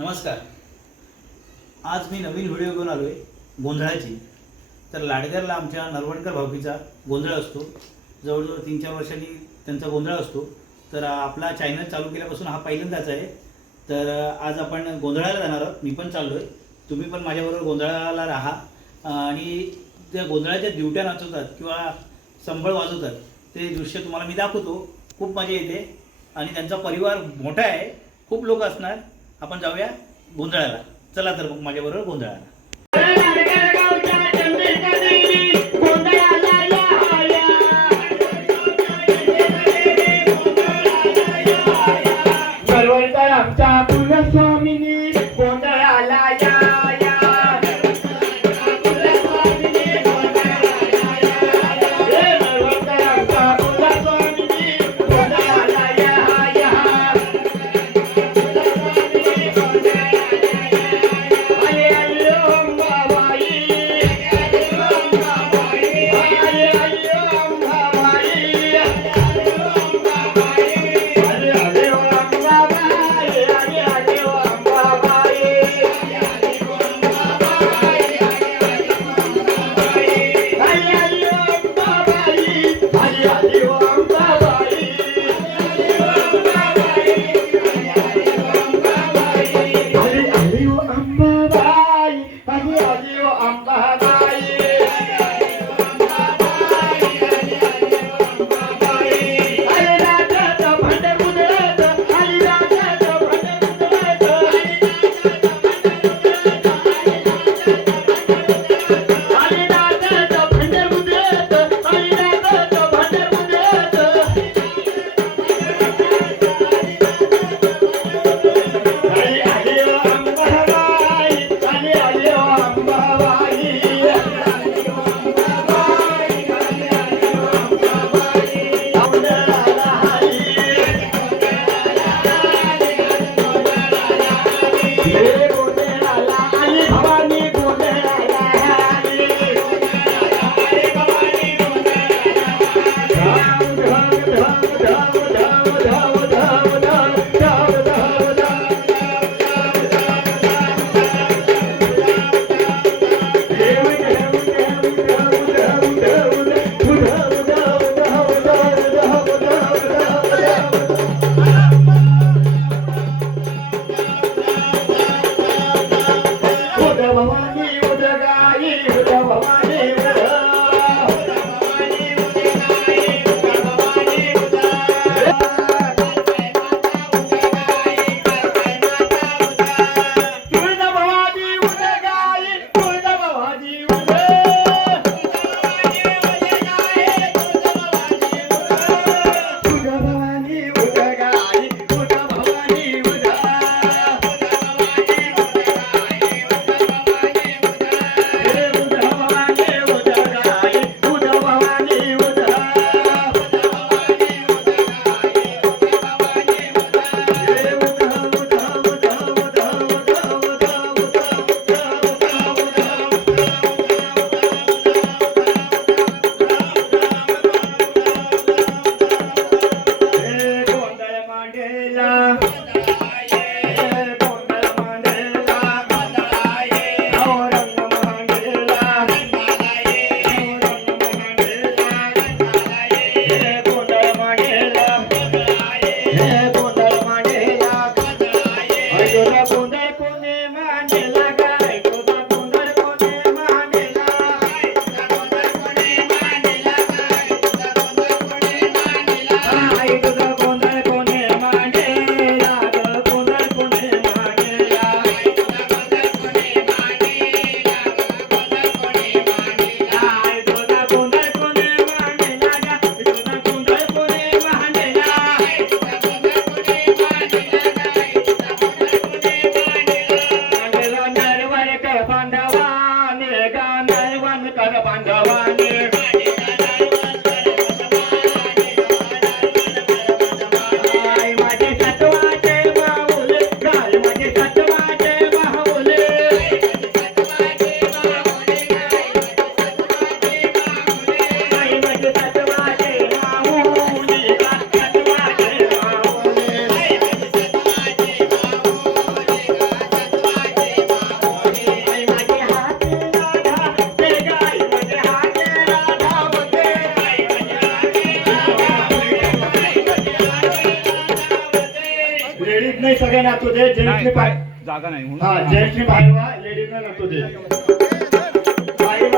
नमस्कार. आज मी नवीन व्हिडिओ घेऊन आलो आहे गोंधळाची. तर लाडगरला आमच्या नरवणकर भावकीचा गोंधळ असतो. जवळजवळ तीन चार वर्षांनी त्यांचा गोंधळ असतो. तर आपला चॅनल चालू केल्यापासून हा पहिल्यांदाच आहे. तर आज आपण गोंधळाला जाणार आहोत. मी पण चाललो आहे तुम्ही पण माझ्याबरोबर गोंधळाला राहा. आणि त्या गोंधळाच्या दिवट्या नाचवतात किंवा संबळ वाजवतात. ते दृश्य तुम्हाला मी दाखवतो. खूप मजा येते. आणि त्यांचा परिवार मोठा आहे. खूप लोक असणार. आपण जाऊया गोंधळाला. चला तर मग माझ्याबरोबर गोंधळाला. Bye-bye. Thank you. सगळे नातू दे जेंट्सनी पाय जागा नाही हा जेंट्सनी पाय लेडीजना नातू दे. पायी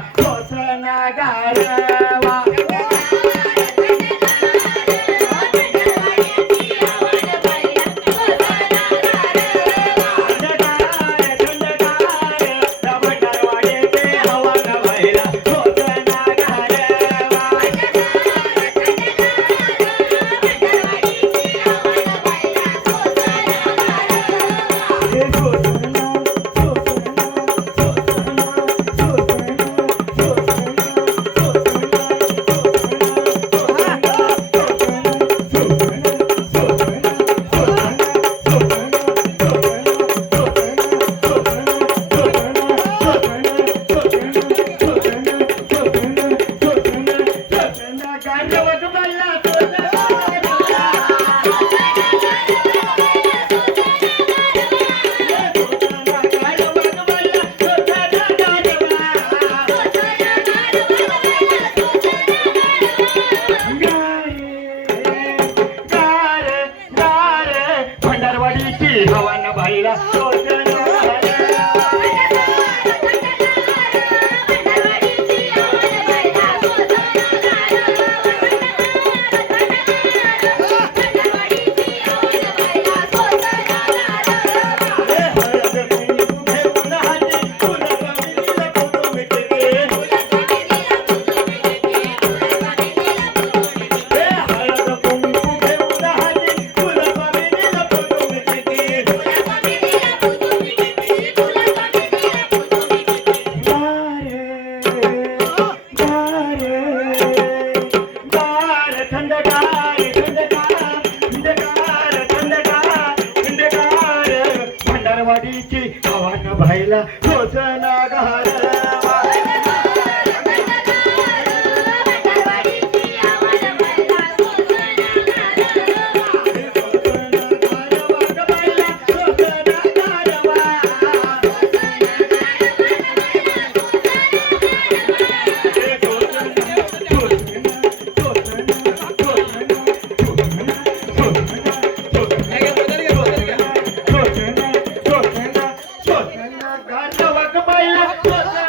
Yeah. वग बैल